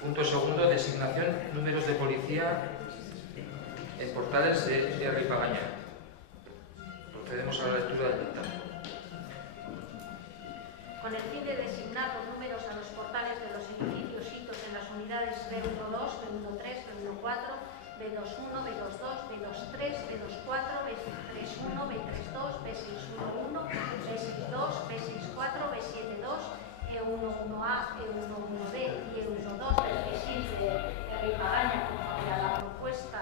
Punto segundo, designación números de policía en portales de Ripagaña. Procedemos a la lectura del dictamen. Con el fin de designar los números a los portales de los edificios hitos en las unidades B12, B13, B14, B21, B22, B23, B24, B31, B32, B611, B62, B64, B72, E11A, E11B y E12 del distrito de Ripagaña, conforme a la propuesta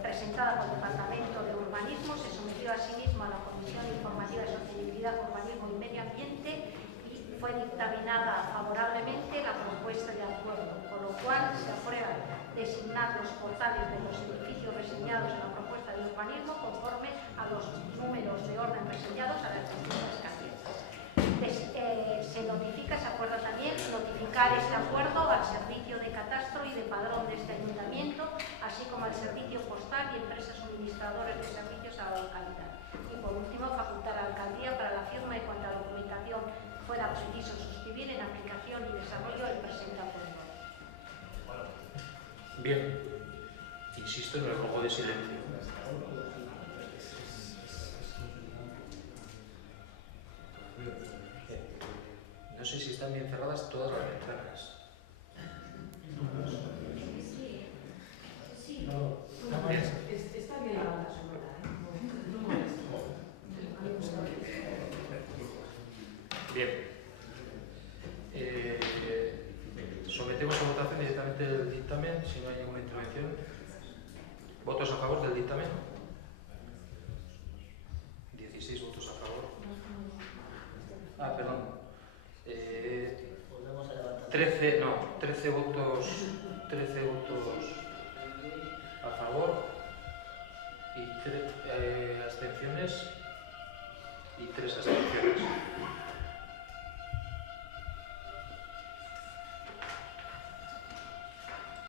presentada por el Departamento de Urbanismo, se sometió asimismo a la Comisión Informativa de Sostenibilidad, Urbanismo y Medio Ambiente y fue dictaminada favorablemente la propuesta de acuerdo, por lo cual se aprueba designar los portales de los edificios reseñados en la propuesta de urbanismo conforme a los números de orden reseñados a las distintas carpetas. Se notifica, se acuerda también, notificar este acuerdo al Servicio de Catastro y de Padrón de este Ayuntamiento, así como al Servicio Postal y empresas suministradores de servicios a la localidad. Y por último, facultar a la Alcaldía para la firma de cuanta documentación fuera preciso suscribir en aplicación y desarrollo del presente acuerdo. Bien, insisto en el juego de silencio. No sé si están bien cerradas todas las ventanas. Sí. Está bien la banda sonora, no molesta. Bien. Sometemos a votación directamente el dictamen, si no hay ninguna intervención. ¿Votos a favor del dictamen? 16 votos a favor. Perdón. 13 votos a favor y 3 abstenciones y 3 abstenciones.